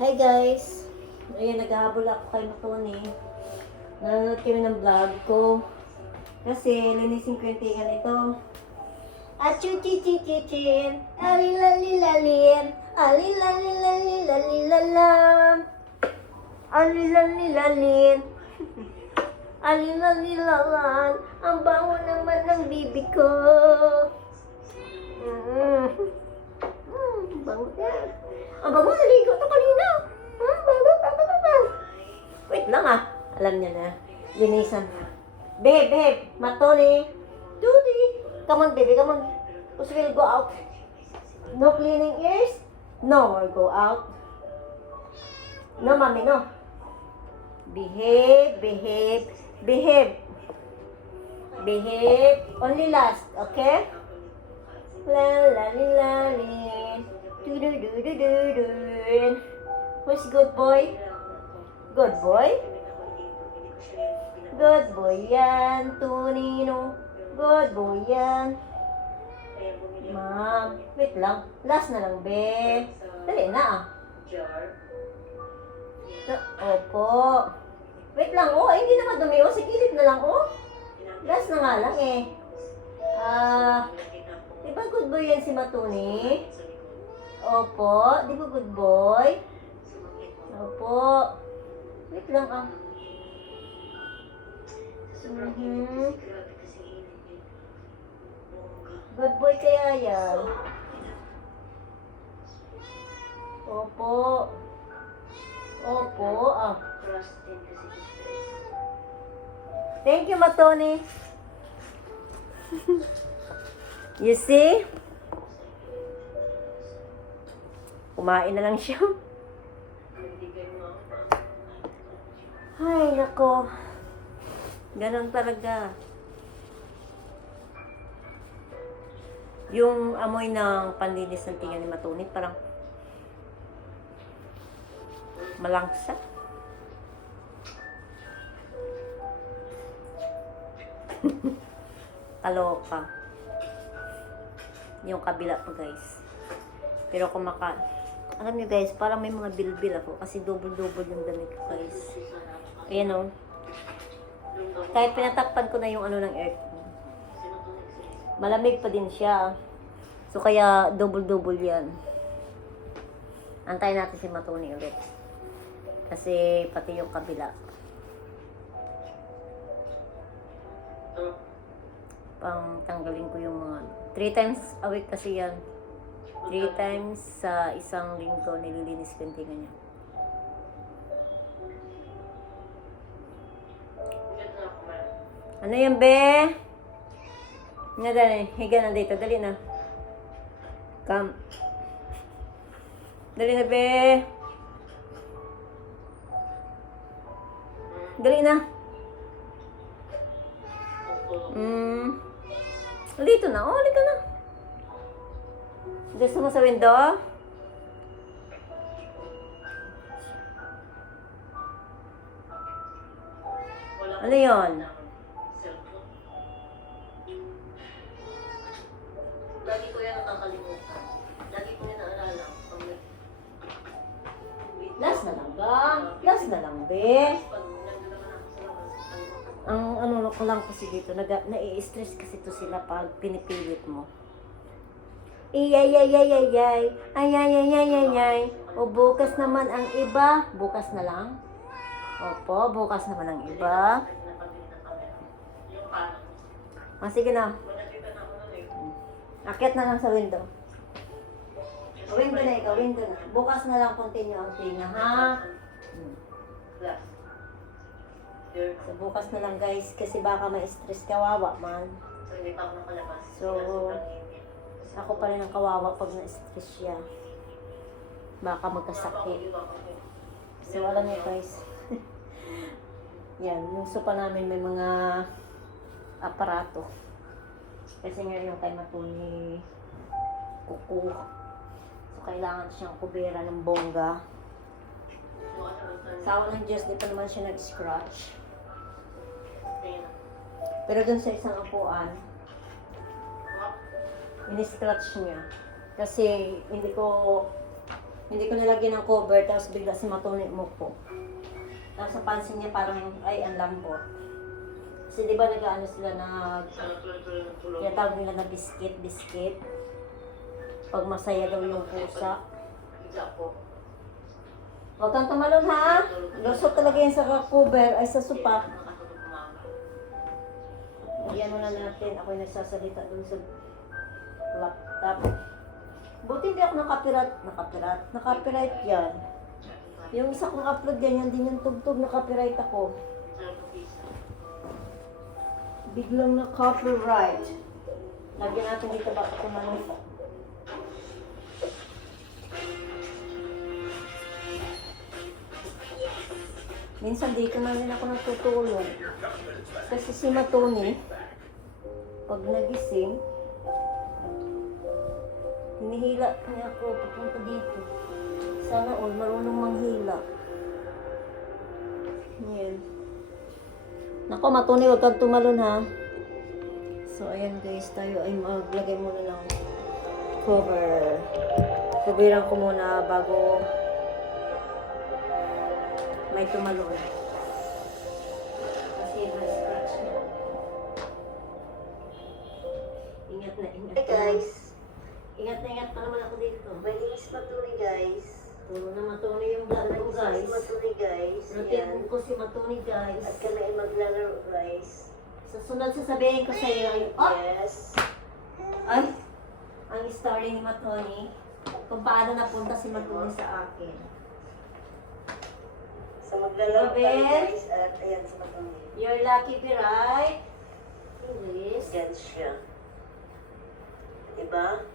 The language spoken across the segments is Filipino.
Hi guys! Ayan, naghahabol ako kay Matoni. Nanonood kami ng vlog ko. Kasi linisin ko yung tingan ito. Achuchichichichin, alilalilalin, alilalilalilalilalam, alilalilalin, alilalilalan, ang bango naman ng bibi ko. Mm, bango yan. Ang bango, naligo to kanina. Hmm, bango, bango, bango. Wait lang ah. Alam niya na. Linisan na. Babe, babe. Matoni. Duty. Come on, baby. Come on. Because we'll go out. No cleaning ears. No more go out. No, mommy, no. Behave, behave, behave. Behave. Only last, okay? La la li la Who's good boy? Good boy? Good boy yan, Tunino. Good boy yan. Ma'am, wait lang. Last na lang, be. Dali na ah. Opo. Wait lang, oh. Hindi naman dumi. Oh, sa gilid na lang, oh. Last na nga lang eh. Ah, di ba good boy yan si Matuni? Opo. Di ba good boy? Opo. Wait lang ah. Mhm. Good boy kaya yan. Opo. Opo. Ah. Thank you, Matoni. you see? Kumain na lang siya. Ay, nako. Ganon talaga. Yung amoy ng panlinis ng tinga ni Matuni, parang malangsa. Kaloka. Yung kabila pa, guys. Pero kumaka... Alam niyo guys, parang may mga bilbil ako kasi double-double yung damit ko, guys. Ayan o. Kahit pinatakpan ko na yung ano ng aircon. Malamig pa din siya. So kaya double-double yan. Antayin natin si Matoni ulit. Kasi pati yung kabila. Pang tanggalin ko yung mga... Three times a week kasi yan. Three times sa isang linggo nililinis ko yung tinga niya. Ano yan, be? Dali, higa na dito. Dali na. Come. Dali na, be. Dali na. Hmm. Dito na. Oh, halika na. Gusto mo sa window? Ano yon? Lagi ko yan nakakalimutan. Lagi ko yan nag- Last na lang ba? Last na lang, be. Ang ano ko lang kasi dito, nag nai-stress kasi to sila pag pinipilit mo. Iyayayayayay, ayayayayayay. O bukas naman ang iba, bukas na lang. Opo, bukas naman ang iba. O, oh, sige na. Akit na lang sa window. Window na ikaw, window na. Bukas na lang continue ang tinga, ha? So, bukas na lang guys, kasi baka ma-stress kawawa man. So, ako pa rin ang kawawa pag na-stress siya. Baka magkasakit. So, alam niyo guys. Yan, yung sopa namin may mga aparato. Kasi nga yung kay Matuni kuku. So, kailangan siyang kubera ng bongga. Sa awa ng Diyos, di pa naman siya nag-scratch. Pero dun sa isang upuan, ini-scratch niya. Kasi hindi ko Hindi ko nilagyan ng cover, tapos bigla si Matuni mo po. Tapos napansin niya parang, ay, ang lambot. Kasi di ba nag-ano sila na, tinatawag nila na biscuit, biscuit. Pag masaya daw yung pusa. Huwag kang tumalon ha. Lusot talaga yan sa cover, ay sa. Nakatulog umaga. Ayan muna natin. Ako'y nagsasalita dun sa laptop. Buti hindi ako nakapirat. Nakapirat? Nakapirat yan. Yung isa kong upload yan, yan din yung tugtog na copyright ako. Biglang na copyright. Lagyan natin dito baka po. Minsan dito na rin ako natutulog. Kasi si Matoni, pag nagising, hinihila niya ako papunta dito. Sana all marunong manghila. Yan. Nako, Matoni, huwag kang tumalon ha. So, ayan guys, tayo ay maglagay muna ng cover. Kubiran ko muna bago may tumalon. Ingat na, ingat pa naman ako dito. my name is Matuli guys. Puro na Matoni yung vlog ko guys. is Matuli guys. Routine ko si Matoni guys. At kami ay maglalaro guys. Sa sunod sasabihin ko sa iyo ay, oh, Yes. Ay, ang story ni Matoni, kung paano napunta si Matoni sa akin. So maglalaro tayo guys at ayan si Matuli. You're lucky, right? English. Yan siya. Diba?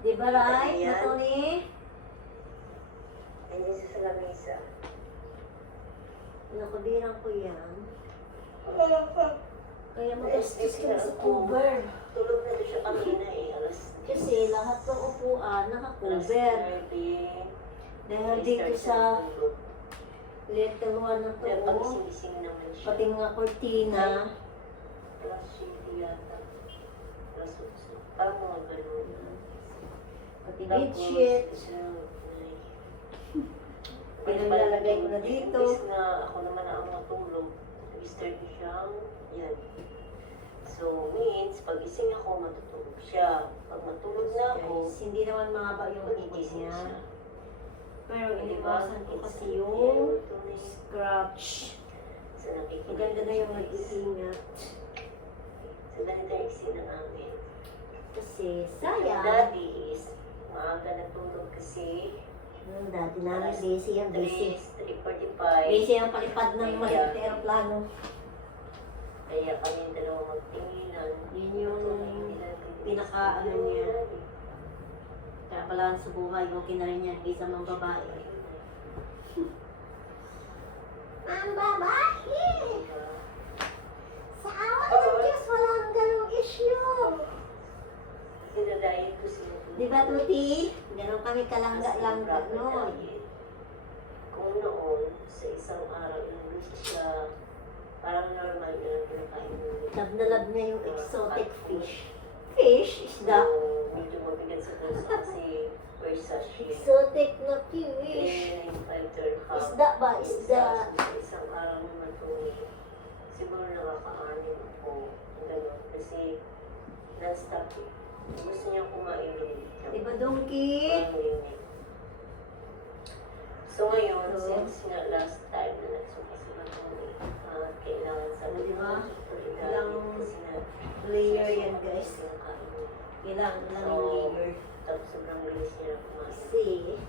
Di ba, right, Ayan. Matoni? Ayan sa lamesa. Nakabilang ko yan. Kaya mag-stress ka na sa cover. Tulog na doon siya kanina eh. Alas Kasi lahat ng upuan. 30. Dahil dito sa little one na Pero to, pagising-gising naman siya. pati nga cortina, Alas 7 yata. Alas 8. Parang mga ganun. Pati bedsheet, Pinalalagay ko na dito. Imbis na ako naman ang matulog, nag-start siyang, yan. So, means, pag gising ako, matutulog siya. Pag matulog na ako, Guys, hindi naman mahaba yung higit magigising niya. siya. Pero iniwasan ko kasi yung scratch. So, Maganda na yung nag-iingat. So, ganito yung eksena namin. Kasi sayang. daddy is, maaga natulog kasi, Ang dati namin busy yan, busy. 3, 3.45. Busy ang palipad ng maliit na aeroplano. Kaya kami dalawa magtinginan. Yun yung pinaka ano niya. Kaya pala sa buhay, okay na rin yan, kaysa mga babae. Ang babae! Sa awa ng Diyos, walang ganong issue. Dinadayin ko sila. Di ba, Tuti? Ganon kami kalangga-langga noon. Kung noon, sa isang araw, beses siya, parang normal na lang kinakain mo. Love na love niya yung exotic fish. Fish? Isda? So, medyo mabigat sa puso kasi first sachet. Exotic na fish. Isda ba? Isda. Sa isang araw naman po, siguro nakaka-anim ako. Ganun. Kasi, non-stop eh. Gusto niya kumain ng Di limit. So ngayon, So, since nga last time na nagsuka si Matoni, uh, kailangan sa Di ba? Ilang Ilang Layer yan, guys. yung. Kailangan lang So, yung layer. Tapos sobrang bilis niya na kumain.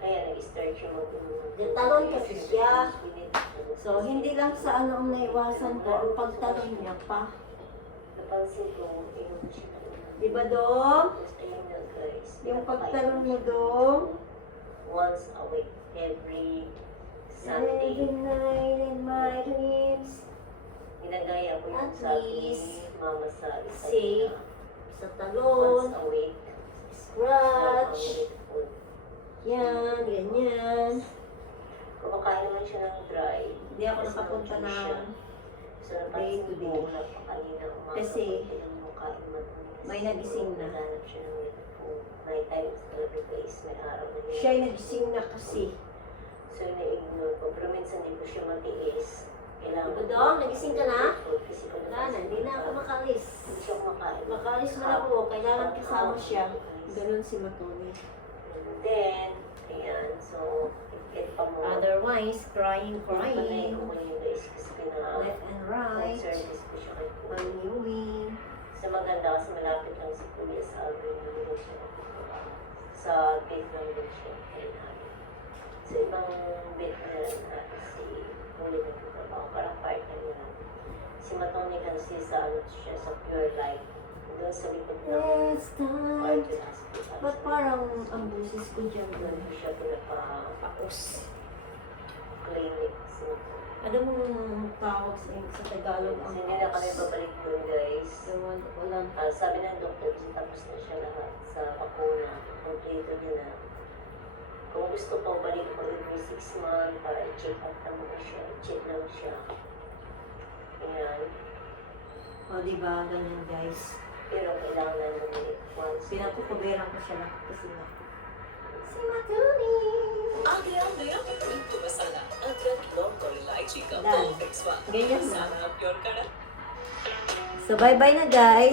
Kaya nag-start siya mag Yung talon kasi siya. so hindi lang sa ano ang naiwasan ko, ang pagtalon niya pa. Napansin ko, ayun siya talaga. Di ba, Dom? Tapos ayun na guys. Yung pagtalon mo, Dom? Once a week, every Every Sunday. night in my dreams. Ginagaya ko yung At sabi ni Mama sa isa. Sa Once talon, a week. scratch, yan, ganyan. Kumakain naman siya ng dry. Hindi ako nakapunta na. So, napansin ko, day. napakanina umaga. Kasi, mo kain matulog. May nagising na. Naghanap siya ng milk kung night time talaga guys, may araw na yun. Siya ay nagising na kasi. So, na-ignore ko. Pero minsan hindi ko siya matiis. Kailangan Diba, Dong? Nagising ka na? Ko Wala na, hindi na ako makalis. Hindi siya kumakain. Makalis man ako, kailangan kasama siya. Ganun si Matoni. And then, ayan, so, it pa mo. Otherwise, crying, crying. ko yun guys kasi pina Left and right. service ko siya kay Kuya. Manyuing. Sa maganda kasi malapit lang si Kuya sa Alvin din siya. Sa lang din siya kay namin. Sa ibang bait na natin si Kuya na trabaho parang partner niya. Si Matoni kasi sa ano siya sa Pure Light. Doon sa likod ng Yes, time. Arjun Hospital. Ba't parang ang busis ko dyan Doon siya pinapa-clinic si Matoni. Ano mong tawag sa, sa Tagalog ang hindi na kami babalik doon guys. Ewan ko lang. Ah, sabi ng doktor, tapos na siya lahat sa bakuna. Kompleto niya na. Kung gusto pang balik ko every six months para i-check up na muna siya. I-check lang siya. Ayan. O, di ba? Ganyan, guys. Pero kailangan na bumalik once. Pinakukuberan ko siya lang kasi na. Si Matoni! Ganyan na. So, bye-bye na guys.